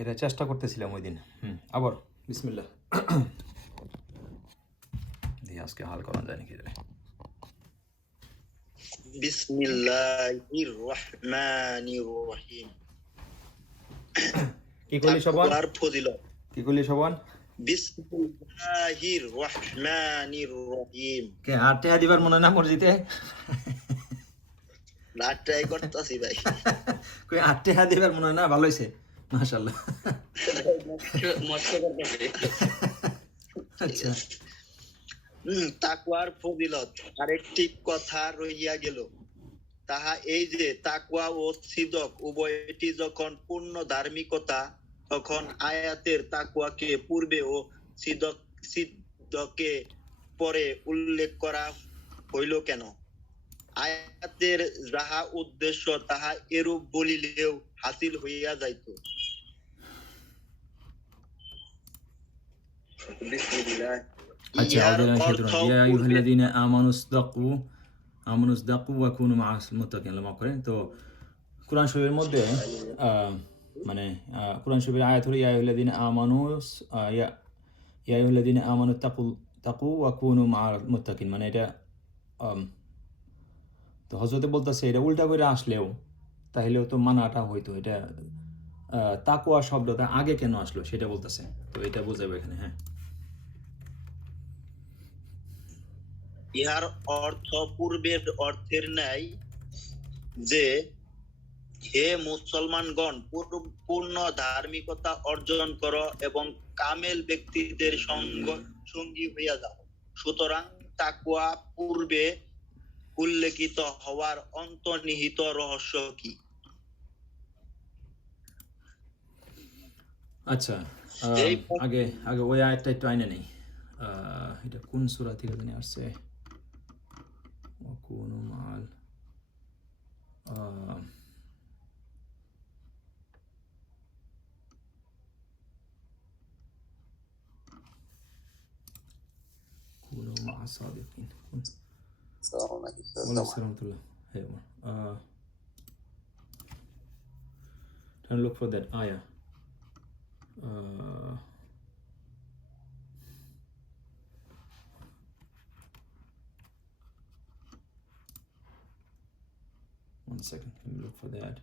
এটা চেষ্টা করতেছিলাম ওই দিন। আবার বিসমিল্লাহ দিয়ে আজকে হাল করা যায় নাকি? বিসমিল্লাহির রহমানির রহিম। কি করলি সবান? তাকওয়ার ফজিলত। কি করলি সবান? বিসমিল্লাহির রহমানির রহিম। কে আটে দিবার মনে না মসজিদে? না ট্রাই করতেছি ভাই। কই আটে দিবার মনে না? ভালো হইছে মাশাআল্লাহ। মস্ত করতেছি। আচ্ছা, তাকওয়ার ফজিলত আরেকটি কথা রইয়া গেল, তাহা এই যে তাকওয়া ও সিদক উভয়টি যখন পূর্ণ ধার্মিকতা, তখন আয়াতের তাকওয়াকে পূর্বে ও সিদকে পরে উল্লেখ করা হইল কেন? আয়াতের যাহা উদ্দেশ্য তাহা এরূপ বলিলেও হাসিল হইয়া যাইত। আচ্ছা, ইয়া আইয়ুহাল্লাযীনা আমানুসদাকু ওয়া কুনু মা'আস মুত্তাকিন। মাফ করেন। তো কোরআন শরীফের মধ্যে মানে কোরআন শরীফের আয়াত হলো ইয়া আইয়ুহাল্লাযীনা আমানু ওয়া কুনু মা'আল মুত্তাকিন, মানে এটা তো হযরতে বলতেছে এটা উল্টা করে আসলেও তাহলেও তো মানাটা হইতো। এটা তাকওয়া শব্দটা আগে কেন আসলো সেটা বলতেছে, তো এটা বোঝাবে এখানে। হ্যাঁ, ইহার অর্থ পূর্বের অর্থের ন্যায় যে হে মুসলমানগণ, পূর্ণ ধার্মিকতা অর্জন করো এবং কামেল ব্যক্তিদের সঙ্গী হইয়া যাও। সুতরাং তাকওয়া পূর্বে উল্লেখিত হওয়ার অন্তর্নিহিত রহস্য কি? আচ্ছা, আগে ওই আয়াতটা একটু আইনে নেই। এটা কোন সূরা থেকে জানি আসছে? কোন মাল কোন মা'আস-সাদিকিন। Hey, trying to look for that ayah. One second, let me look for that.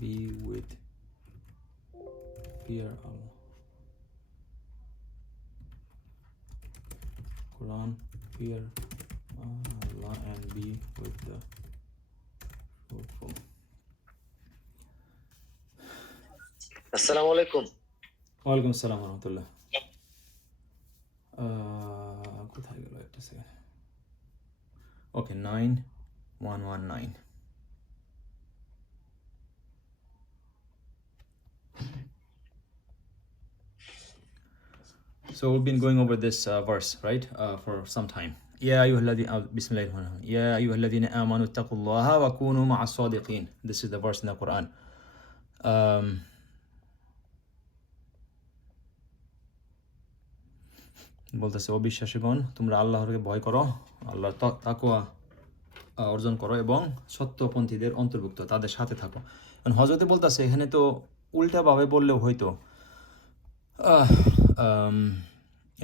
Be with fear Allah. Quran, fear Allah and be with the fruitful. আসসালামু আলাইকুম। ওয়ালাইকুম আসসালাম ওয়া রাহমাতুল্লাহ। কোথায় গেল একটা second? Okay, 9119. So we've been going over this verse, right, for some time. Ya ayyuhalladhina amanu taqullaha wa kunu ma'as sadiqin. This is the verse in the Quran. বলতেছে, অবিশ্বাসীগণ তোমরা আল্লাহকে ভয় করো, আল্লাহর তাকওয়া অর্জন করো এবং সত্যপন্থীদের অন্তর্ভুক্ত, তাদের সাথে থাকো। হযরতে বলতেছে এখানে তো উল্টাভাবে বললেও হয়তো,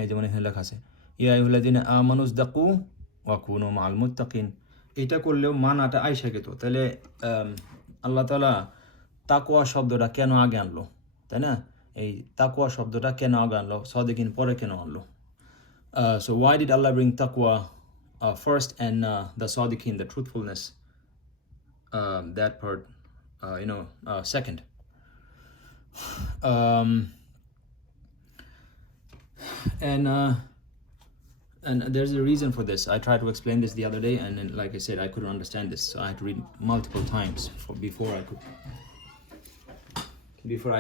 এই যেমন এখানে লেখা আছে ইয়া আইয়ুহাল্লাযীনা আমানুসদাকু ওয়া কুনু মা'আল মুত্তাকিন, এটা করলেও মানাটা আইসা গেত। তাহলে আল্লাহ তাআলা তাকওয়া শব্দটা কেন আগে আনলো, তাই না? এই তাকওয়া শব্দটা কেন আগে আনলো, সাদিকিন পরে কেন আনলো? So why did Allah bring taqwa first and the sadiqin, the truthfulness, that part, second? And there's a reason for this. I tried to explain this the other day, and then, like I said, I couldn't understand this, so I had to read multiple times before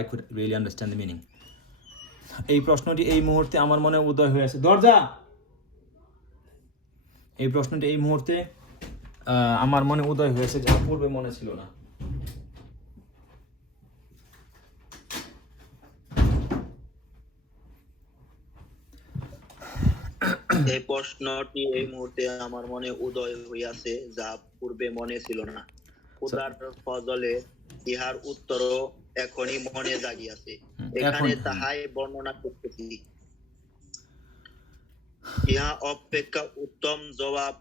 I could really understand the meaning. এই প্রশ্নটি এই মুহূর্তে আমার মনে উদয় হয়েছে। দরজা! এই প্রশ্নটি এই মুহূর্তে আমার মনে উদয় হয়েছে, যা পূর্বে মনে ছিল না। এই প্রশ্নটি এই মুহূর্তে আমার মনে উদয় হইয়াছে, যা পূর্বে মনে ছিল না। খোদার ফজলে ইহার উত্তরও এখনই মনে জাগিয়াছে। এখানে তাহাই বর্ণনা করতেছি। ইহা অপেক্ষা উত্তম জবাব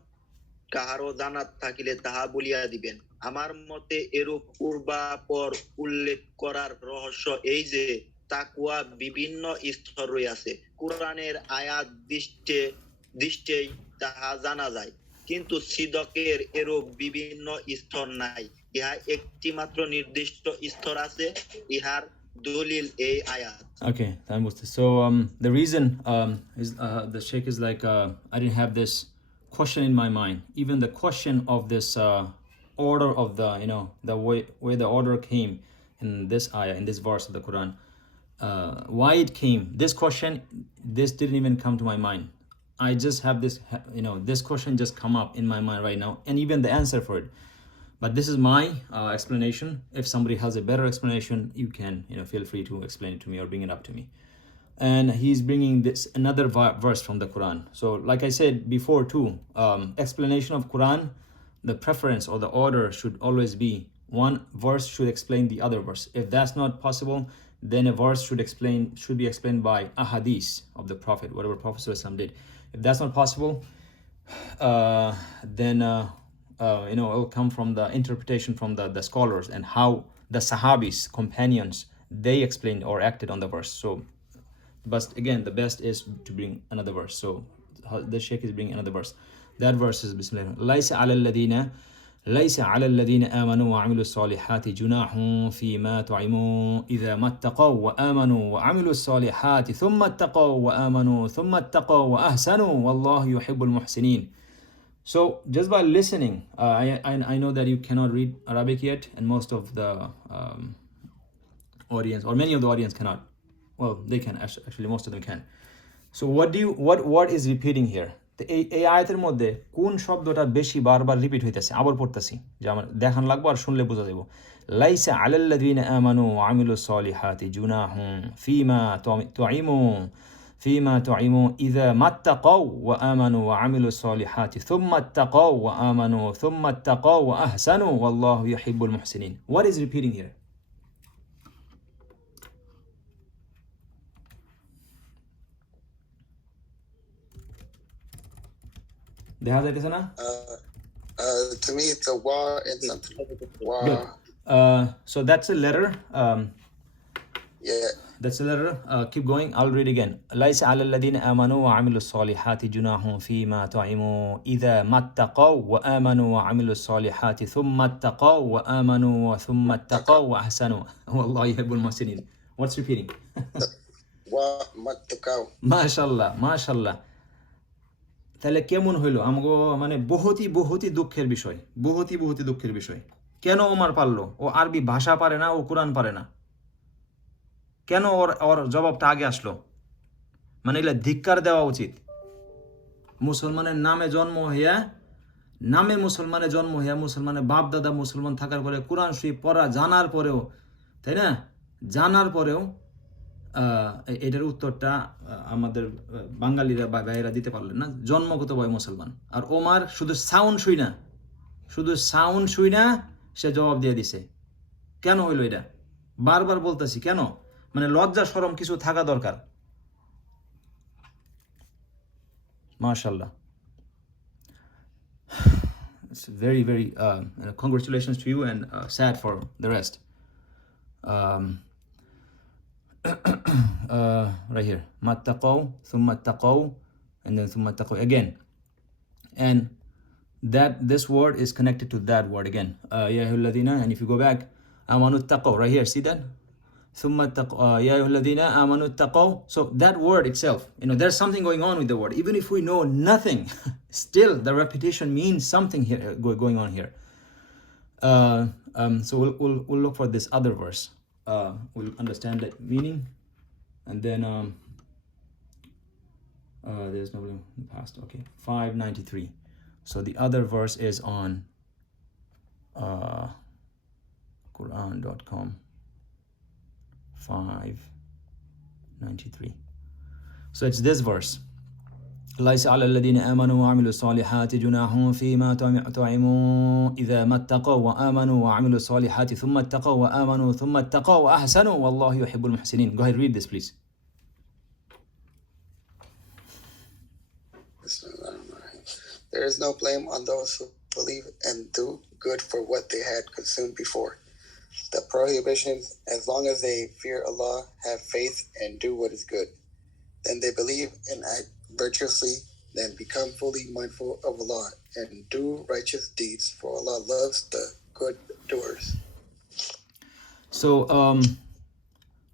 কাহারও জানা থাকিলে তাহা বলিয়া দিবেন। আমার মতে এরূপ পূর্বাপর উল্লেখ করার রহস্য এই যে তাকওয়া বিভিন্ন স্তর রইয়াছে। কুরআনের আয়াত দৃষ্টেই তাহা জানা যায়, কিন্তু সিদকের এরূপ বিভিন্ন স্তর নাই। ইহা একটি মাত্র নির্দিষ্ট স্তর আছে, ইহার দলিল এই আয়াত। Okay, so the reason is the Sheikh is like I didn't have this question in my mind. Even the question of this order of the the way the order came in this ayah, in this verse of the Quran, why it came. This didn't even come to my mind. I just have this this question just come up in my mind right now, and even the answer for it. But this is my explanation. If somebody has a better explanation, you can feel free to explain it to me or bring it up to me. And he's bringing this another verse from the Quran. So like I said before too, explanation of Quran, the preference or the order should always be one verse should explain the other verse. If that's not possible, then a verse should be explained by Ahadith of the Prophet, whatever Prophet ﷺ did. If that's not possible, then it will come from the interpretation from the scholars and how the Sahabis, companions, they explained or acted on the verse. So, but again, the best is to bring another verse. So, the Sheikh is bringing another verse. That verse is Bismillah. ليس على الذين آمنوا وعملوا الصالحات جناح فيما طعموا إذا ما اتقوا وآمنوا وعملوا الصالحات ثم اتقوا وآمنوا ثم اتقوا وأحسنوا والله يحب المحسنين. So just by listening, I know that you cannot read Arabic yet, and most of the audience, or many of the audience cannot. Well, they can actually, most of them can. So what is repeating here? এই আয়াতের মধ্যে কোন শব্দটা বেশি বারবার repeat হইতেছে? আবার পড়তেছি, যে আমার দেখান লাগবে আর শুনলে বোঝা যাবে। লাইসা আলাল্লাযীনা আমানু ওয়া আমিলুস সালিহাতি জুনাহুম فيما طعموا إذا ما اتقوا وآمنوا وعملوا الصالحات ثم اتقوا وآمنوا ثم اتقوا وأحسنوا والله يحب المحسنين. What is repeating here? দেখা যাইতেছে না? To me it's a wa and something. Wa. Good. So that's a letter. Yeah. That's a letter. Keep going. I'll read again. ليس على الذين آمنوا وعملوا الصالحات جناح فيما طعموا إذا ما اتقوا وآمنوا وعملوا الصالحات ثم اتقوا وآمنوا ثم اتقوا وأحسنوا والله يحب المحسنين. What's repeating? Wa mattaqaw. মাশাআল্লাহ. তাহলে কেমন হইলো? আমাগো মানে বহুতই দুঃখের বিষয়। কেন ওমর পারলো? ও আরবি ভাষা পারে না, ও কোরআন পারে না। কেন ওর জবাবটা আগে আসলো? মানে এগুলা ধিক্কার দেওয়া উচিত। মুসলমানের নামে জন্ম হইয়া মুসলমানের বাপ দাদা মুসলমান থাকার পরে কোরআন শরীফ পড়া জানার পরেও, তাই না, এটার উত্তরটা আমাদের বাঙালিরা বা ভাইয়েরা দিতে পারলেন না। জন্মগত ভাবে মুসলমান, আর ওমার শুধু সাউন্ড শুই না সে জবাব দিয়ে দিছে। কেন হইলো এটা? বারবার বলতেছি কেন? মানে লজ্জা শরম কিছু থাকা দরকার। মাশাআল্লাহ, it's very congratulations to you, and sad for the rest. Right here, mattaqaw thumma taqaw, and then thumma taqaw again, and that this word is connected to that word again, ya ayyuhalladhina, and if you go back, amanu taqaw, right here, see that thumma taqaw, ya ayyuhalladhina amanu taqaw. So that word itself, there's something going on with the word, even if we know nothing. Still the repetition means something here going on here. So we'll look for this other verse. We'll understand that meaning, and then there's no in the past. Okay, 593. So the other verse is on Quran.com 593. So it's this verse. ليس على الذين آمنوا وعملوا الصالحات جناح فيما طعموا إذا ما اتقوا وآمنوا وعملوا الصالحات ثم اتقوا وآمنوا ثم اتقوا وأحسنوا والله يحب المحسنين. Go ahead, read this please. There is no blame on those who believe and do good for what they had consumed before. The prohibitions, as long as they fear Allah, have faith, and do what is good. Then they believe and act virtuously, then become fully mindful of Allah and do righteous deeds, for Allah loves the good doers. So,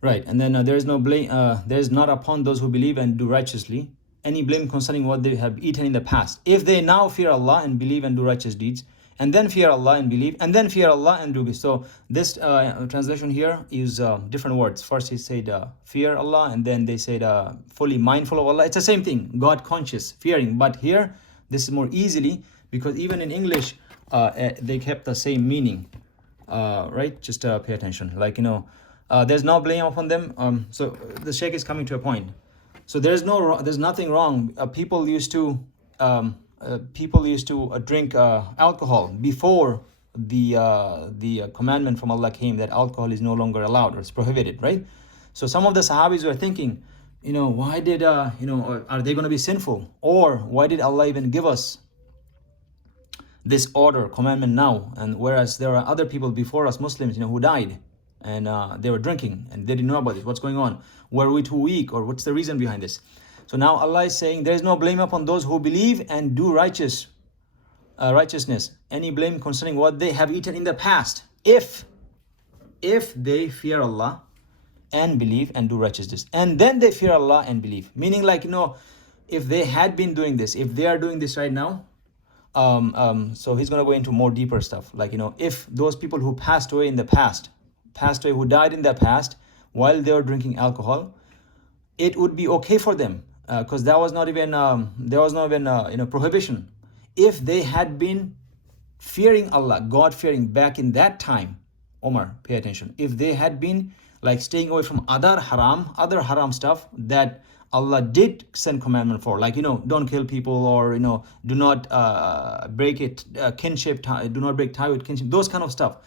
right, and then there is no blame, there is not upon those who believe and do righteously any blame concerning what they have eaten in the past. If they now fear Allah and believe and do righteous deeds, and then fear Allah and believe, and then fear Allah and do good. So this translation here is different words. First he said fear Allah, and then they said fully mindful of Allah. It's the same thing, God conscious, fearing. But here, this is more easily, because even in English, they kept the same meaning, right? Just pay attention. Like, there's no blame upon them. So the Sheikh is coming to a point. So there's nothing wrong. People used to drink alcohol before the commandment from Allah came that alcohol is no longer allowed or it's prohibited, right? So some of the Sahabis were thinking, why did are they going to be sinful, or why did Allah even give us this order commandment now, and whereas there are other people before us, Muslims, who died and they were drinking and they didn't know about it. What's going on? Were we too weak, or what's the reason behind this? So now Allah is saying there is no blame upon those who believe and do righteousness, any blame concerning what they have eaten in the past, if they fear Allah and believe and do righteousness, and then they fear Allah and believe. Meaning, like, if they had been doing this, if they are doing this right now, so he's going to go into more deeper stuff. Like, if those people who passed away, who died in the past while they were drinking alcohol, it would be okay for them, because there was not even prohibition. If they had been fearing Allah, God fearing back in that time, Omar, pay attention. If they had been like staying away from other haram stuff that Allah did send commandment for, like, don't kill people, or, do not break kinship, do not break tie with kinship, those kind of stuff.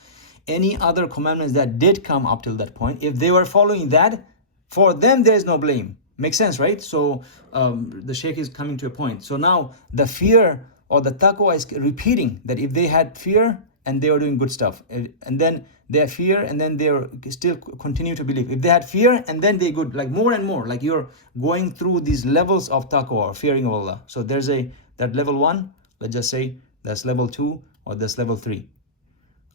Any other commandments that did come up till that point, if they were following that, for them there is no blame. Makes sense, right? So the Sheikh is coming to a point. So now the fear or the taqwa is repeating that if they had fear and they were doing good stuff, and then they fear and then they still continue to believe. If they had fear and then they good, like more and more, like you're going through these levels of taqwa or fearing of Allah. So there's that level 1, let's just say that's level 2 or that's level 3.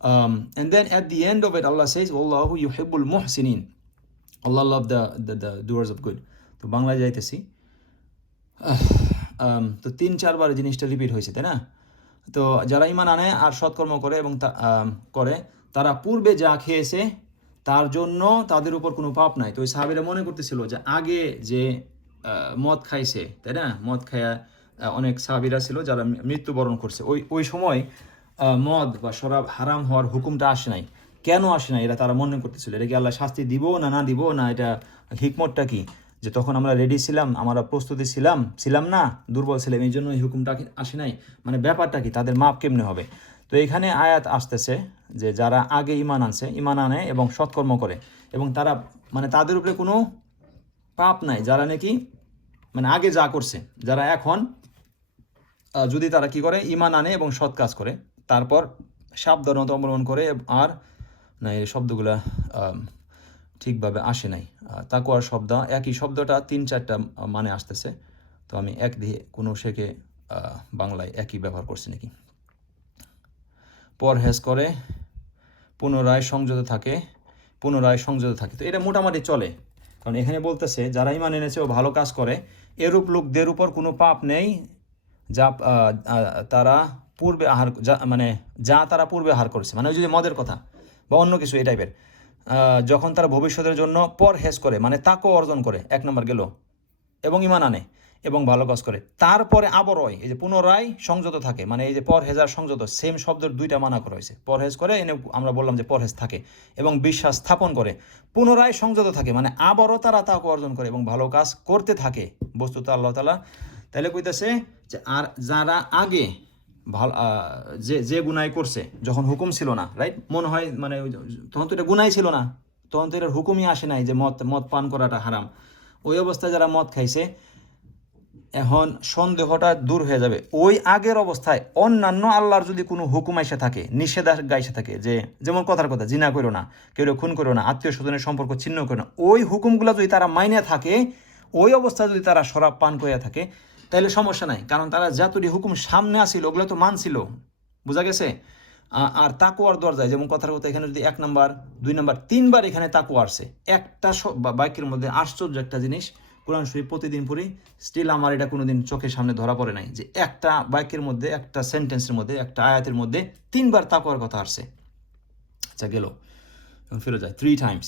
And then at the end of it, Allah says, Wallahu yuhibbul muhsinin. Allah loved the doers of good. তো বাংলায় যাইতেছি, তো 3-4 বার জিনিসটা repeat হয়েছে, তাই না? তো যারা ঈমান আনে আর সৎকর্ম করে এবং করে, তারা পূর্বে যা খেয়েছে তার জন্য তাদের উপর কোনো পাপ নাই। তো ওই সাহাবীরা মনে করতেছিল যে আগে যে মদ খাইছে, তাই না, মদ খায়া অনেক সাহাবীরা ছিল যারা মৃত্যুবরণ করছে, ওই সময় মদ বা শরাব হারাম হওয়ার হুকুমটা আসে নাই। কেন আসে নাই এটা তারা মনে করতেছিল। এটা কি আল্লাহ শাস্তি দিব না দিব, না এটা হিকমতটা কি, যে তখন আমরা রেডি ছিলাম, আমরা প্রস্তুতি ছিলাম না, দুর্বল ছিলাম, এই জন্য এই হুকুমটা আসে নাই, মানে ব্যাপারটা কি, তাদের মাপ কেমনে হবে। তো এখানে আয়াত আসতেছে যে যারা আগে ঈমান আনে এবং সৎকর্ম করে, এবং তারা মানে তাদের উপরে কোনো পাপ নাই, যারা নাকি মানে আগে যা করছে, যারা এখন যদি তারা কি করে, ঈমান আনে এবং সৎ কাজ করে, তারপর সাবধানতা অবলম্বন করে, আর না এই শব্দগুলা ঠিকভাবে আসে নাই। তাকওয়ার শব্দ একই শব্দটা 3-4টা মানে আসতেছে, তো আমি এক দিয়ে কোনো শেখে বাংলায় একই ব্যবহার করছি নাকি। পরহেজ করে, পুনরায় সংযত থাকে, তো এটা মোটামুটি চলে। কারণ এখানে বলতেছে যারা ঈমান এনেছে ও ভালো কাজ করে, এরূপ লোকদের উপর কোনো পাপ নেই যা তারা পূর্বে তারা পূর্বে আহার করেছে, মানে ওই যে মদের কথা বা অন্য কিছু এই টাইপের, যখন তারা ভবিষ্যতের জন্য পরহেজ করে, মানে তাকওয়া অর্জন করে, 1 নম্বর গেল, এবং ঈমান আনে এবং ভালো কাজ করে, তারপরে আবরয়, এই যে পুনরায় সংযত থাকে, মানে এই যে পরহেজ আর সংযত সেম শব্দের 2টা মানা করা হয়েছে। পরহেজ করে এনে আমরা বললাম যে পরহেজ থাকে, এবং বিশ্বাস স্থাপন করে, পুনরায় সংযত থাকে, মানে আবারও তারা তাকওয়া অর্জন করে এবং ভালো কাজ করতে থাকে। বস্তুত আল্লাহ তাআলা তাহলে কইতেছে যে আর যারা আগে ভালো যে গুনাহ করছে যখন হুকুম ছিল না, রাইট, মনে হয় মানে তখন তো এটা গুনাহ ছিল না, তখন তো এটার হুকুমই আসে নাই যে মদ পান করাটা হারাম। ওই অবস্থায় যারা মদ খাইছে, এখন সন্দেহটা দূর হয়ে যাবে। ওই আগের অবস্থায় অন্যান্য আল্লাহর যদি কোনো হুকুম এসে থাকে, নিষেধাজ্ঞা এসে থাকে, যে যেমন কথার কথা জিনা করো না, কেউ খুন করো না, আত্মীয় স্বজনের সম্পর্ক ছিন্ন করো না, ওই হুকুমগুলো যদি তারা মাইনে থাকে, ওই অবস্থায় যদি তারা শরাব পান করে থাকে, তাহলে সমস্যা নাই, কারণ তারা যতটি হুকুম সামনে আসিল ওগুলো তো মানছিল। বোঝা গেছে? আর তাকওয়ার দরজায় যেমন কথার কথা, এখানে যদি 1 নাম্বার 2 নাম্বার 3 বার এখানে তাকওয়া আসছে একটা বাক্যের মধ্যে। আশ্চর্য একটা জিনিস, কোরআন শরীফ প্রতিদিন পড়ি, স্টিল আমার এটা কোনোদিন চোখের সামনে ধরা পড়ে নাই যে একটা বাক্যের মধ্যে, একটা সেন্টেন্সের মধ্যে, একটা আয়াতের মধ্যে 3 বার তাকওয়ার কথা আসছে। আচ্ছা, গেল, এখন ফিরে যায় 3 times।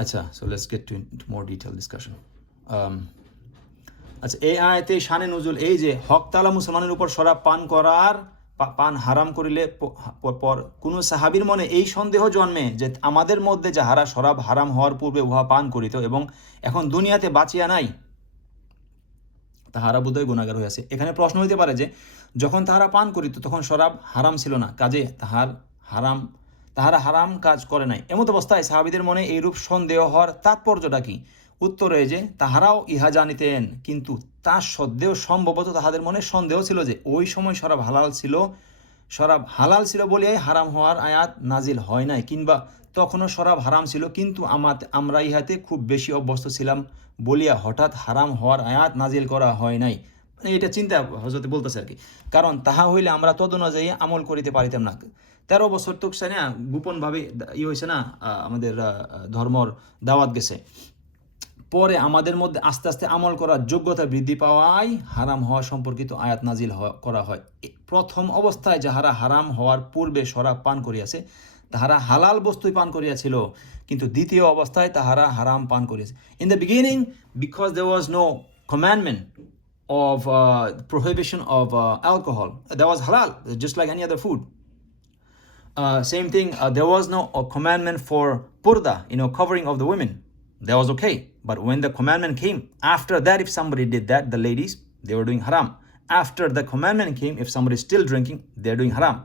আচ্ছা, so let's get to more detail discussion. আচ্ছা, এই আয়াতে শানে নজুল এই যে হক তাআলা মুসলমানের উপর শরাব পান হারাম করিলে পর কোনো সাহাবীর মনে এই সন্দেহ জন্মে যে আমাদের মধ্যে যাহারা শরাব হারাম হওয়ার পূর্বে উহা পান করিত এবং এখন দুনিয়াতে বাঁচিয়া নাই, তাহারা বোধহয় গুনাহগার হইয়াছে। এখানে প্রশ্ন হইতে পারে যে যখন তাহারা পান করিত তখন শরাব হারাম ছিল না, কাজে তাহারা হারাম কাজ করে নাই। এমত অবস্থায় সাহাবীদের মনে এইরূপ সন্দেহ হওয়ার তাৎপর্যটা কি? উত্তরে যে তাহারাও ইহা জানিতেন, কিন্তু তা সত্ত্বেও সম্ভবত তাহাদের মনে সন্দেহ ছিল যে ওই সময় শরাব হালাল ছিল বলিয়াই হারাম হওয়ার আয়াত নাজিল হয় নাই, কিংবা তখনও শরাব হারাম ছিল কিন্তু আমরা ইহাতে খুব বেশি অভ্যস্ত ছিলাম বলিয়া হঠাৎ হারাম হওয়ার আয়াত নাজিল করা হয় নাই। এটা চিন্তা হযরত বলতেছে আর কি, কারণ তাহা হইলে আমরা তদনুযায়ী আমল করিতে পারিতাম না। 13 বছর তো না গোপনভাবে হয়েছে না, আমাদের ধর্মর দাওয়াত গেছে, পরে আমাদের মধ্যে আস্তে আস্তে আমল করার যোগ্যতা বৃদ্ধি পাওয়ায় হারাম হওয়া সম্পর্কিত আয়াত নাজিল করা হয়। প্রথম অবস্থায় যাহারা হারাম হওয়ার পূর্বে শরাব পান করিয়াছে তাহারা হালাল বস্তুই পান করিয়াছিল, কিন্তু দ্বিতীয় অবস্থায় তাহারা হারাম পান করিয়াছে। In the beginning, because there was no commandment of prohibition of alcohol, that was halal just like any other food. Same thing, there was no commandment for purda, covering of the women. That was okay. But when the commandment came, after that, if somebody did that, the ladies, they were doing haram. After the commandment came, if somebody is still drinking, they're doing haram.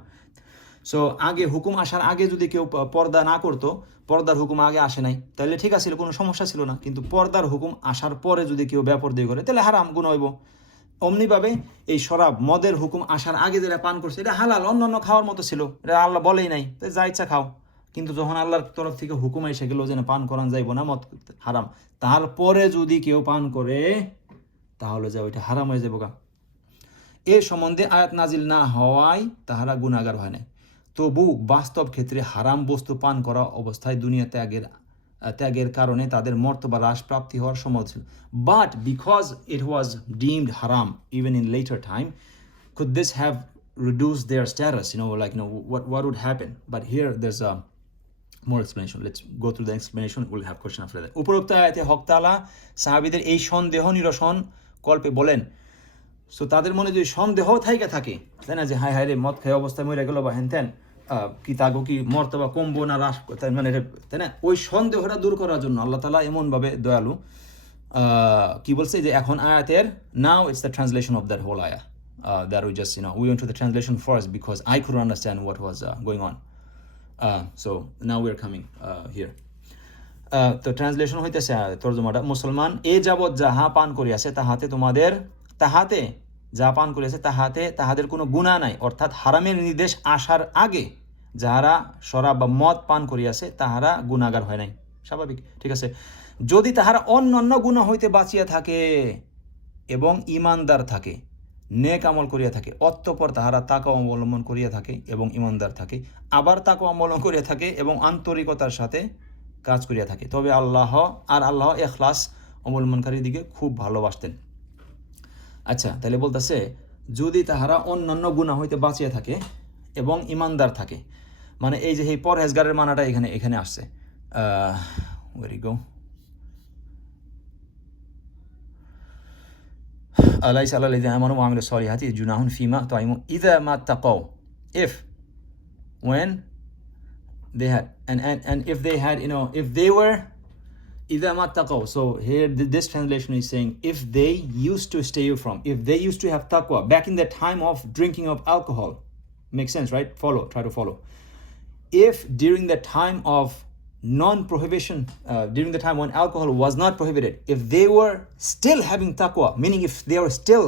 So আগে হুকুম আসার আগে যদি কেউ পর্দা না করতো, পর্দার হুকুম আগে আসে নাই, তাহলে ঠিক আছে, কোনো সমস্যা ছিল না। কিন্তু পর্দার হুকুম আসার পরে যদি কেউ বেপরদা করে, তাহলে হারাম, গুনাহ হইব। অমনিভাবে এই শরাব মদের হুকুম আসার আগে যারা পান করছে এটা হালাল, অন্যান্য খাওয়ার মতো ছিল, এটা আল্লাহ বলেই নাই, তাই যা ইচ্ছা খাও। কিন্তু যখন আল্লাহর তরফ থেকে হুকুম এসে গেল যে পান করান যাইব না, মদ হারাম, তারপরে যদি কেউ পান করে তাহলে যা ওইটা হারাম হয়ে যাবো গা। এ সম্বন্ধে আয়াত নাজিল না হওয়ায় তাহারা গুনাহগার হয় নাই। তবু বাস্তব ক্ষেত্রে হারাম বস্তু পান করা অবস্থায় দুনিয়া ত্যাগের কারণে তাদের মর্তবা হ্রাস প্রাপ্তি হওয়ার সম্ভব ছিল। But because it was deemed হারাম even in later time, could this have reduced their status? What would happen? But here there's a more explanation. Let's go through the explanation. We'll have question after that. উপরোক্ত আয়াতে হক তাআলা সাহাবীদের এই সন্দেহ নিরসন কল্পে বলেন, so তাদের মনে যদি সন্দেহ থাকে, তাই না, যে হায় হায় রে মদ খাই অবস্থায় মরে গেল বা হেন কি তাগো কি মর্তবা কমবো না হ্রাস, মানে তাই না, ওই সন্দেহটা দূর করার জন্য আল্লাহ তাআলা এমনভাবে দয়ালু কি বলছে যে এখন আয়াতের now it's the translation of that whole ayah that we just we went to the translation first because I couldn't understand what was going on. So now we're coming here. তো ট্রান্সলেশন হইতেছে তরজমাটা, মুসলমান এ যাবৎ যাহা পান করিয়াছে তাহাতে যা পান করিয়াছে তাহাদের কোনো গুনাহ নাই, অর্থাৎ হারামের নির্দেশ আসার আগে যাহারা শরাব বা মদ পান করিয়াছে তাহারা গুনাহগার হয় নাই, স্বাভাবিক, ঠিক আছে। যদি তাহারা অন্যান্য গুনাহ হইতে বাঁচিয়া থাকে এবং ঈমানদার থাকে, নেক আমল করিয়া থাকে, অতঃপর তাহারা তাকওয়া অবলম্বন করিয়া থাকে এবং ঈমানদার থাকে, আবার তাকওয়া অবলম্বন করিয়া থাকে এবং আন্তরিকতার সাথে কাজ করিয়া থাকে, তবে আল্লাহ ইখলাস অবলম্বনকারীর দিকে খুব ভালোবাসতেন। আচ্ছা, তাহলে বলতেছে যদি তাহারা অন্যান্য গুনাহ হইতে বাঁচিয়া থাকে এবং ঈমানদার থাকে, মানে এই যে এই পরহেজগারের মানাটা এখানে আসছে। where you go আলাইসা আল্লাযীনা আমানু ওয়া আমিলুস সলিহাতি জুনাহুন ফিমা তাইমু ইযা মা তাকাউ, if when they had and if they had if they were إِذَا مَا اتَّقَوْا. So here this translation is saying, if they used to stay from, if they used to have taqwa back in the time of drinking of alcohol, makes sense, right? Try to follow. If during the time of non-prohibition, during the time when alcohol was not prohibited, if they were still having taqwa, meaning if they were still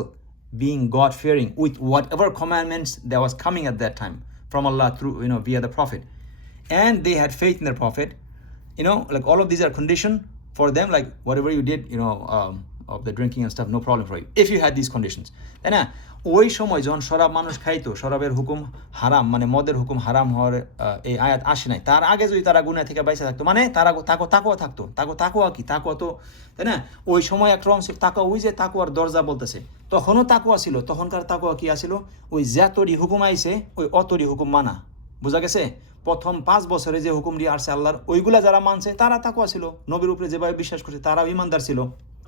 being God-fearing with whatever commandments that was coming at that time from Allah through, via the Prophet, and they had faith in their Prophet, like all of these are condition for them, like whatever you did, of the drinking and stuff, no problem for you, if you had these conditions. তাই না? ওই সময় যখন শরাব মানুষ খাইতো, শরাবের হুকুম হারাম, মানে মদের হুকুম হারাম হওয়ার এই আয়াত আসে নাই, তার আগে যদি তারা গুনাহ থেকে বাইসা থাকতো, মানে তারা তাকওয়া থাকতো। তাকওয়া কি? তাকওয়া তো, তাই না, ওই সময় একটা রং ছিল তাকওয়া, ওই যে তাকওয়ার দরজা বলতেছে, তখনও তাকওয়া ছিল। তখনকার তাকওয়া কি আছিল? ওই যতরি হুকুম আইছে ওই অতরি হুকুম মানা। বুঝা গেছে? প্রথম 5 বছরে যে হুকুমটি আসছে আল্লাহর, ওইগুলা যারা মানছে তারা তাকওয়া ছিল, নবীর উপরে যেভাবে বিশ্বাস করছে তারাও ইমানদার ছিল।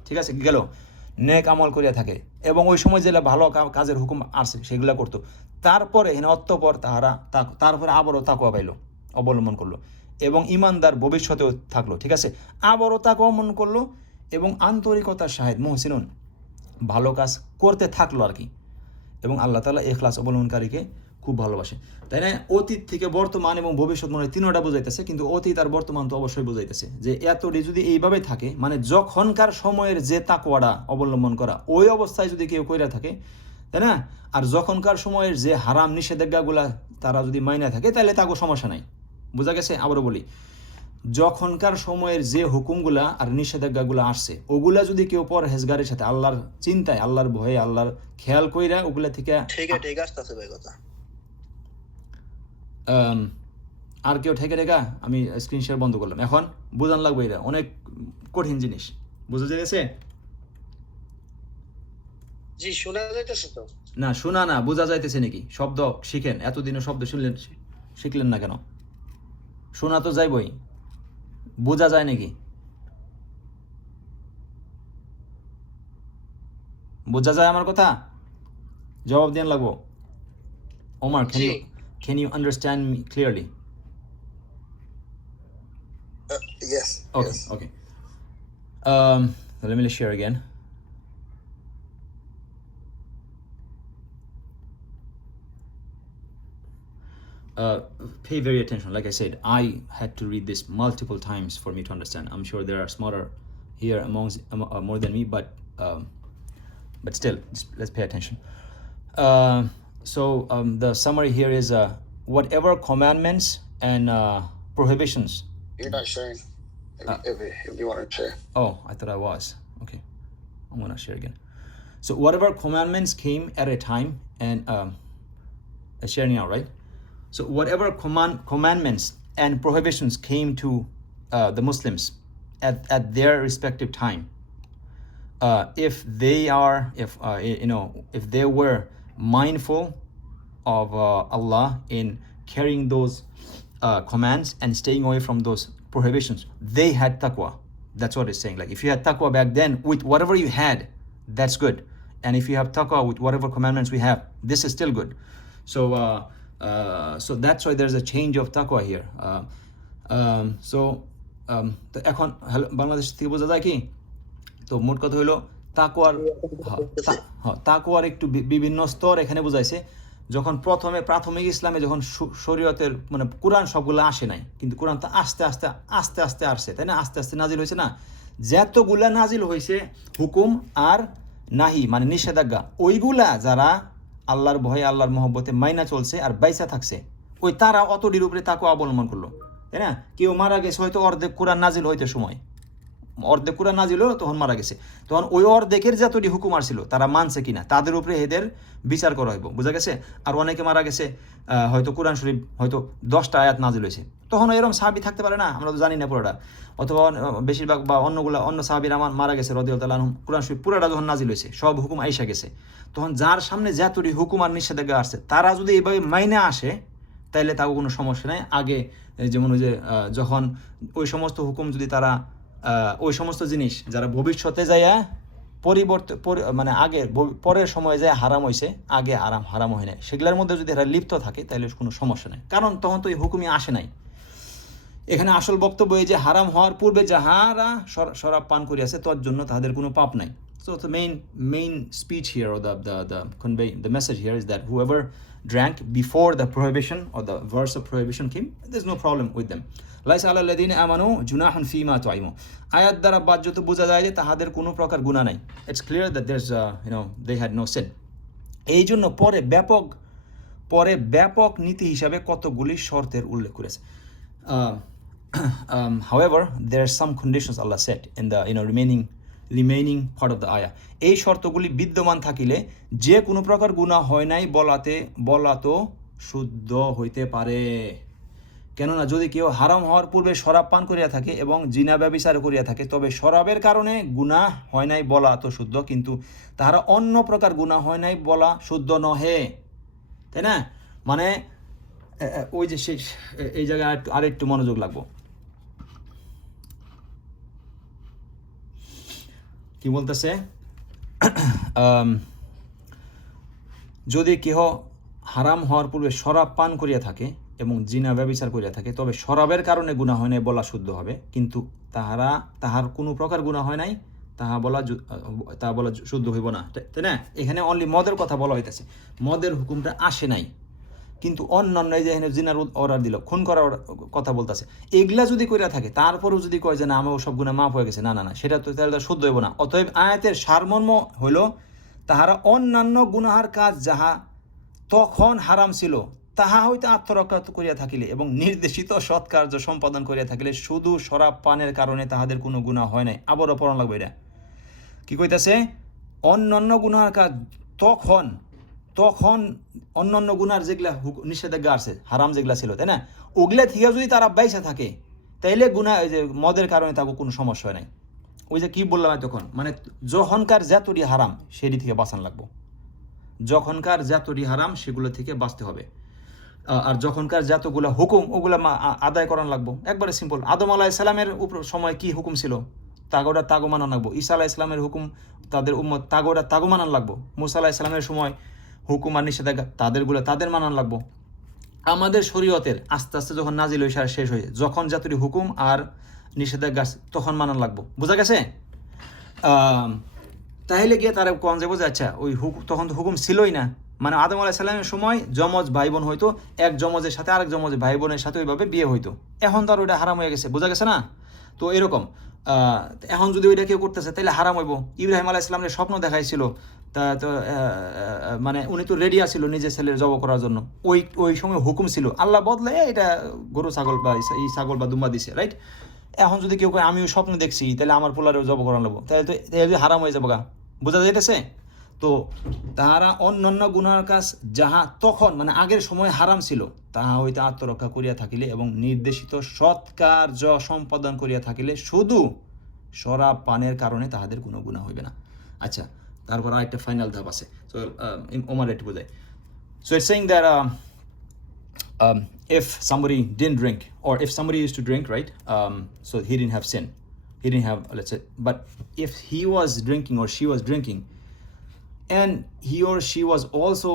ঠিক আছে, গেল নেক আমল করিয়া থাকে, এবং ওই সময় যেগুলা ভালো কাজের হুকুম আসছে সেগুলা করতো। তারপরে অতঃপর তারপরে আবারও তাকওয়া পাইলো, অবলম্বন করলো, এবং ইমানদার ভবিষ্যতেও থাকলো। ঠিক আছে, আবারও তাকওয়া অবলম্বন করলো, এবং আন্তরিকতার সাহিত মুহসিনুন ভালো কাজ করতে থাকলো আর কি। এবং আল্লাহ তাআলা ইখলাস অবলম্বনকারীকে খুব ভালোবাসে। তাই না? অতীত থেকে বর্তমান এবং ভবিষ্যৎ মনে হয় তিনটা বোঝাইতেছে, কিন্তু অতীত আর বর্তমান তো অবশ্যই বোঝাইতেছে যে এতটি যদি এইভাবে থাকে, মানে যখনকার সময়ের যে তাকওয়াটা অবলম্বন করা, ওই অবস্থায় যদি কেউ কইরা থাকে, তাই না, আর যখনকার সময়ের যে হারাম নিষেধাজ্ঞাগুলা তারা যদি মাইনা থাকে, তাহলে তাকে সমস্যা নাই। বোঝা গেছে? আবারও বলি, যখনকার সময়ের যে হুকুমগুলা আর নিষেধাজ্ঞাগুলা আসছে, ওগুলা যদি কেউ পরহেজগারের সাথে আল্লাহর চিন্তায়, আল্লাহর ভয়ে, আল্লাহর খেয়াল কইরা ওগুলা থেকে ঠিক আসতেছে ভাই কথা। আর কেউ ঠেকে রেখা আমি স্ক্রিন শেয়ার বন্ধ করলাম। এখন বোঝান লাগবে, এটা অনেক কঠিন জিনিস। বুঝা গেছে? জি, শোনা যাইতেছে তো? না, শোনা না, বোঝা যাইতেছে নাকি? শব্দ শিখেন, এতদিনে শব্দ শিখলেন না কেন? শোনা তো যাইবই, বোঝা যায় নাকি? বোঝা যায় আমার কথা? জবাব দেন লাগবো। Omar, can you understand me clearly? Yes. Okay, yes. okay. So let me share again. Pay very attention. Like I said, I had to read this multiple times for me to understand. I'm sure there are smarter here more than me, but still, let's pay attention. So the summary here is whatever commandments and prohibitions. You're not sharing. If you want to share. Oh, I thought I was. Okay, I'm gonna share again. So whatever commandments came at a time, and sharing now, right? So whatever commandments and prohibitions came to the Muslims at their respective time, if they were mindful of Allah in carrying those commands and staying away from those prohibitions, they had taqwa. That's what it's saying. Like if you had taqwa back then with whatever you had, that's good. And if you have taqwa with whatever commandments we have, this is still good. So that's why there's a change of taqwa here. তো এখন বাংলাদেশ থেকে বোঝা যায় কি? তো মোট কথা হলো তাকওয়ার একটু বিভিন্ন স্তর এখানে বোঝাইছে। যখন প্রাথমিক ইসলামে যখন শরীয়তের মানে কোরআন সবগুলো আসে নাই, কিন্তু কোরআন তো আস্তে আস্তে আসছে, তাই না? আস্তে আস্তে নাজিল হয়েছে না? যতগুলা নাজিল হয়েছে হুকুম আর নাহি মানে নিষেধাজ্ঞা, ওইগুলা যারা আল্লাহর ভয়ে আল্লাহর মহব্বতে মাইনা চলছে আর বাইসা থাকছে, ওই তারা অতটির উপরে তাকওয়া অবলম্বন করলো, তাই না? কেউ মারা গেছে হয়তো অর্ধেক কোরআন নাজিল হইতে সময়, অর্ধেক কোরআন নাজিল হলো, তখন মারা গেছে, তখন ওই অর্ধেকের যতটি হুকুম আসছিল তারা মানছে কিনা তাদের উপরে এদের বিচার করা হইব। বোঝা গেছে? আর অনেকে মারা গেছে হয়তো কোরআন শরীফ হয়তো 10টা আয়াত নাজিল হয়েছে, তখন এরকম সাহাবী থাকতে পারে না, আমরা তো জানি না পুরোটা, অথবা বেশিরভাগ বা অন্য সাহাবীরা মারা গেছে রাদিয়াল্লাহু তাআলা আনহুম, কোরআন শরীফ পুরোটা যখন নাজিল হয়েছে সব হুকুম আইসা গেছে, তখন যার সামনে যতটি হুকুম আর নিষেধাজ্ঞা আসছে তারা যদি এইভাবে মাইনে আসে তাইলে তাও কোনো সমস্যা নেই। আগে যেমন ওই যে যখন ওই সমস্ত হুকুম যদি তারা ওই সমস্ত জিনিস যারা ভবিষ্যতে যাইয়া মানে আগে পরের সময় যায় হারাম হয়েছে, আগে হারাম হয় নাই, সেগুলোর মধ্যে যদি এরা লিপ্ত থাকে তাহলে কোনো সমস্যা নেই, কারণ তখন তো এই হুকুমই আসে নাই। এখানে আসল বক্তব্য এই যে হারাম হওয়ার পূর্বে যাহারা শরাব পান করিয়াছে তোর জন্য তাদের কোনো পাপ নাই। So the main speech here, or the message here is that whoever drank before the prohibition or the verse of prohibition came, there's no problem with them. লাইসা আলাল লাযিনা আমানু জুনাহুন ফীমা তুইমু, আয়াত দ্বারা বাহ্যত বোঝা যায় যে তাহাদের কোনো প্রকার গুনাহ নাই। It's clear that there's they had no sin. এই জন্য পরে ব্যাপক নীতি হিসাবে কতগুলি শর্তের উল্লেখ করেছে। However, there are some conditions Allah set in the remaining part of the ayah. এই শর্তগুলি বিদ্যমান থাকিলে যে কোনো প্রকার গুনাহ হয় নাই বলা তো শুদ্ধ হইতে পারে। কেননা যদি কেউ হারাম হওয়ার পূর্বে শরাব পান করিয়া থাকে এবং জিনা ব্যভিচার করিয়া থাকে, তবে শরাবের কারণে গুনাহ হয় নাই বলা তো শুদ্ধ, কিন্তু তাহারা অন্য প্রকার গুনাহ হয় নাই বলা শুদ্ধ নহে, তাই না? মানে ওই যে এই জায়গায় আরেকটু মনোযোগ লাগবো। কি বলতেছে, যদি কেহ হারাম হওয়ার পূর্বে শরাব পান করিয়া থাকে এবং জিনা ব্যভিচার করিয়া থাকে, তবে শরাবের কারণে গুনাহ হয় নাই বলা শুদ্ধ হবে, কিন্তু তাহার কোনো প্রকার গুনাহ হয় নাই তাহা বলা শুদ্ধ হইব না, তাই না? এখানে অনলি মদের কথা বলা হইতেছে, মদের হুকুমটা আসে নাই, কিন্তু অন্যান্য এই যে এখানে জিনার অর্ডার দিল, খুন করার কথা বলতেছে, এগুলা যদি করিয়া থাকে তারপরেও যদি কয় যে না আমার সব গুনাহ মাফ হয়ে গেছে, না সেটা তো তাহলে শুদ্ধ হইব না। অতএব আয়াতের সারমর্ম হইল তাহারা অন্যান্য গুনাহার কাজ যাহা তখন হারাম ছিল তাহা হইতে আত্মরক্ষা করিয়া থাকিলে এবং নির্দেশিত সৎকার্য সম্পাদন করিয়া থাকিলে শুধু শরাব পানের কারণে তাহাদের কোনো গুনাহ হয় নাই। আবারও পড়ান লাগবে, এটা কি কইতাছে, অন্যান্য গুনাহার কাজ তখন অন্যান্য গুনার যেগুলা নিষেধাজ্ঞা আছে, হারাম যেগুলা ছিল, তাই না, ওগুলা থেকে যদি তারা বাইসা থাকে তাইলে গুনাহ, ওই যে মদের কারণে তাকে কোনো সমস্যা হয় নাই। ওই যে কি বললাম তখন, মানে যখনকার যতটি হারাম সেটি থেকে বাঁচান লাগবো, যখনকার যতটি হারাম সেগুলো থেকে বাঁচতে হবে, আর যখনকার যতগুলো হুকুম ওগুলো আদায় করান লাগবো। একবারে সিম্পল, আদম আলাইহিস সালামের সময় কি হুকুম ছিল, তাগো মানান লাগবো। ঈসা আলাইহিস সালামের হুকুম তাদের উম্মত তাগো মানান লাগবো। মুসা আলাইহিস সালামের সময় হুকুম আর নিষেধাজ্ঞা তাদের মানান লাগবো। আমাদের শরীয়তের আস্তে আস্তে যখন নাজিল হয়ে শেষ হয়ে, যখন যতটি হুকুম আর নিষেধাজ্ঞা তখন মানান লাগবো। বোঝা গেছে? তাহলে গিয়ে তারা কোন যে বোঝা, আচ্ছা ওই তখন তো হুকুম ছিলই না, মানে আদম আলাইহিস সালামের সময় যমজ ভাই বোন হইতো, এক যমজের সাথে আরেক যমজ ভাই বোনের সাথে ওইভাবে বিয়ে হইতো, এখন তার ওইটা হারাম হয়ে গেছে। বোঝা গেছে না? তো এরকম এখন যদি ওইটা কেউ করতেছে তাহলে হারাম হইব। ইব্রাহিম আলাইহিস সালামের স্বপ্ন দেখাইছিল, তা তো মানে উনি তো রেডি আছিল নিজের ছেলের জব করার জন্য, ওই সময় হুকুম ছিল, আল্লাহ বদলে এটা গরু ছাগল বা এই ছাগল বা দুম্বা দিছে, রাইট? এখন যদি কেউ কয় আমি ওই স্বপ্ন দেখছি তাহলে আমার পোলারেও জব করা লাগবো, তাহলে তো হারাম হয়ে যাবো গা। বোঝা যাইতেছে? তো তাহারা অন্যান্য গুনার কাজ যাহা তখন মানে আগের সময় হারাম ছিল তাহা হইতে আত্মরক্ষা করিয়া থাকিলে এবং নির্দেশিত সৎকার্য সম্পাদন করিয়া থাকিলে শুধু শরাব পানের কারণে তাহাদের কোনো গুনাহ হইবে না। আচ্ছা, তারপর আরেকটা ফাইনাল ধাপ আছে, সো ওমার একটু বোঝায়। So it's saying that if somebody didn't drink, or if somebody used to drink, right, so he didn't have sin, he didn't have, let's say, but if he was drinking or she was drinking and he or she was also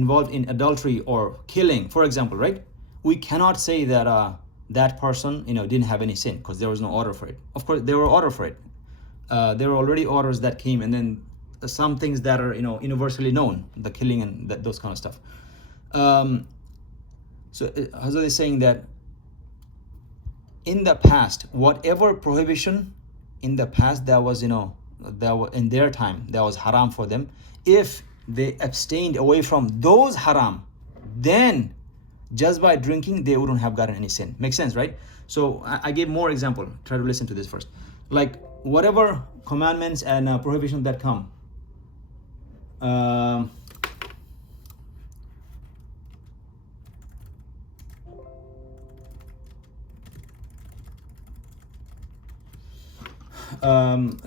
involved in adultery or killing, for example, right, we cannot say that that person didn't have any sin, because there was no order for it. Of course there were order for it, there were already orders that came, and then some things that are universally known, the killing and those kind of stuff. So Hazrat is saying that in the past, whatever prohibition in the past that was in their time that was haram for them, if they abstained away from those haram, then just by drinking they wouldn't have gotten any sin. Makes sense, right? So I gave more example. Try to listen to this first. Like whatever commandments and prohibitions that come,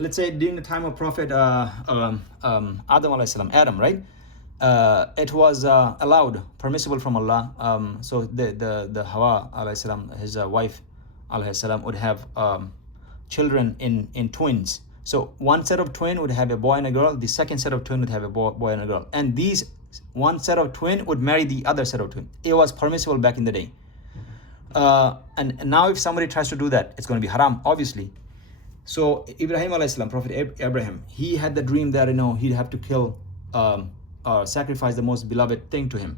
let's say during the time of Prophet Adam alayhi salam, Adam, right? It was allowed, permissible from Allah. So the Hawa alayhi salam, his wife alayhi salam, would have children in twins. So one set of twin would have a boy and a girl. The second set of twin would have a boy and a girl. And these one set of twin would marry the other set of twin. It was permissible back in the day. And now if somebody tries to do that, it's going to be haram, obviously. So Ibrahim alayhi salam, Prophet Abraham, he had the dream that he'd have to kill or sacrifice the most beloved thing to him,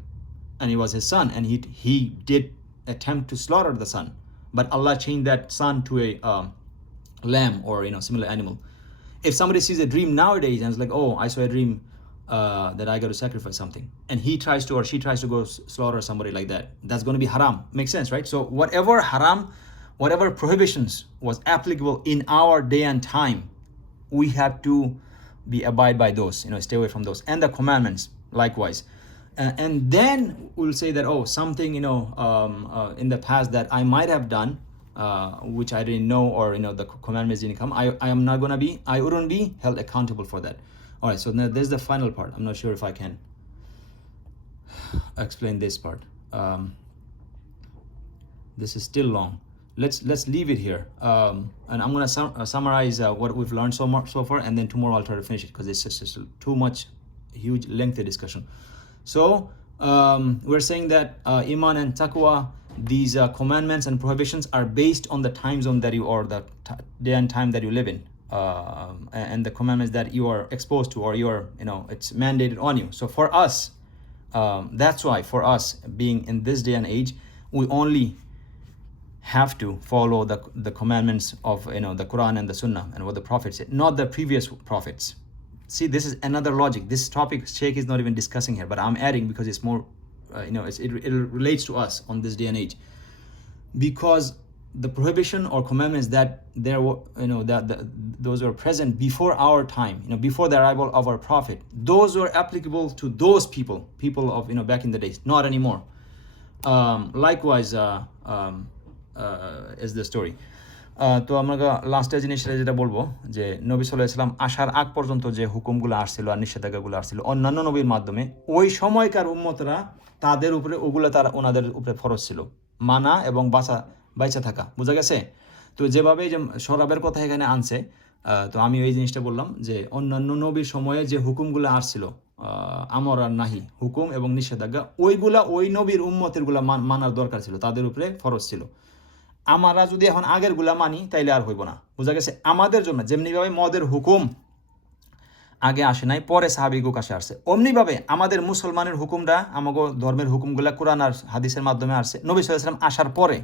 and it was his son, and he did attempt to slaughter the son, but Allah changed that son to a lamb or similar animal. If somebody sees a dream nowadays and is like, oh, I saw a dream that I got to sacrifice something, and he tries to or she tries to go slaughter somebody like that, that's going to be haram. Makes sense, right? So whatever haram, whatever prohibitions was applicable in our day and time, we have to abide by those, stay away from those, and the commandments likewise. And then we'll say that, oh, something in the past that I might have done, which I didn't know, or the commandments didn't come, I wouldn't be held accountable for that. All right, so now there's the final part. I'm not sure if I can explain this part. This is still long. Let's leave it here, and I'm gonna summarize what we've learned so far, and then tomorrow I'll try to finish it because it's just too much, huge, lengthy discussion. So we're saying that Iman and Taqwa, these commandments and prohibitions are based on the time zone that you, or the day and time that you live in, and the commandments that you are exposed to, or it's mandated on you. So for us, that's why for us, being in this day and age, we only have to follow the commandments of the Quran and the Sunnah and what the Prophet said, not the previous prophets. See, this is another logic. This topic Sheikh is not even discussing here, but I'm adding because it's more, it relates to us on this day and age. Because the prohibition or commandments that there were, those were present before our time, before the arrival of our Prophet, those were applicable to those people of, back in the days, not anymore. Likewise, is the story. তো আমরা লাস্টের জিনিসটা যেটা বলবো যে নবী সাল্লাল্লাহু আলাইহি ওয়াসাল্লাম আসার আগ পর্যন্ত যে হুকুমগুলো আসছিল আর নিষেধাজ্ঞাগুলো আসছিল অন্যান্য নবীর মাধ্যমে, ওই সময়কার উম্মতরা তাদের উপরে ওগুলো ওনাদের উপরে ফরজ ছিল মানা এবং বাইচা থাকা। বোঝা গেছে? তো যেভাবে যে শরাবের কথা এখানে আনছে, তো আমি ওই জিনিসটা বললাম যে অন্যান্য নবীর সময়ে যে হুকুমগুলো আসছিল, আমর আর নাহি হুকুম এবং নিষেধাজ্ঞা, ওইগুলা ওই নবীর উম্মতের গুলা মানার দরকার ছিল, তাদের উপরে ফরজ ছিল। আমরা যদি এখন আগের গুলা মানি তাইলে আর হইব না। বোঝা গেছে? আমাদের জন্য যেমনিভাবে মদের হুকুম আগে আসে নাই, পরে সাহাবিগুক আসে, অমনিভাবে আমাদের মুসলমানের হুকুমটা, আমাদের ধর্মের হুকুমগুলা কোরআন আর হাদিসের মাধ্যমে আসছে নবী সাল্লাল্লাহু আলাইহি ওয়াসাল্লাম আসার পরে।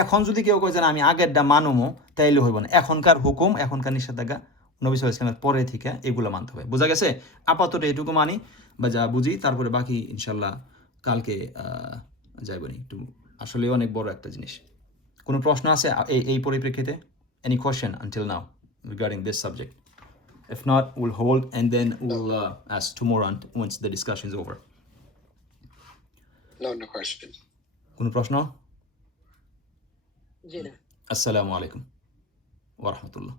এখন যদি কেউ কয় যে আমি আগেরটা মানবো, তাইলে হইব না। এখনকার হুকুম, এখনকার নিষেধাজ্ঞা নবী সাল্লাল্লাহু আলাইহি ওয়াসাল্লামের পরে থেকে এগুলো মানতে হবে। বোঝা গেছে? আপাতত এটুকু মানি বা যা বুঝি, তারপরে বাকি ইনশাল্লাহ কালকে যাইবনি। একটু আসলে অনেক বড় একটা জিনিস। কোনো প্রশ্ন আছে এই পরিপ্রেক্ষিতে? Any question until now regarding this subject? If not, we'll hold and then we'll ask tomorrow once the discussion is over. No question. কোনো প্রশ্ন? জি না। আসসালামু আলাইকুম ওয়া রাহমাতুল্লাহ।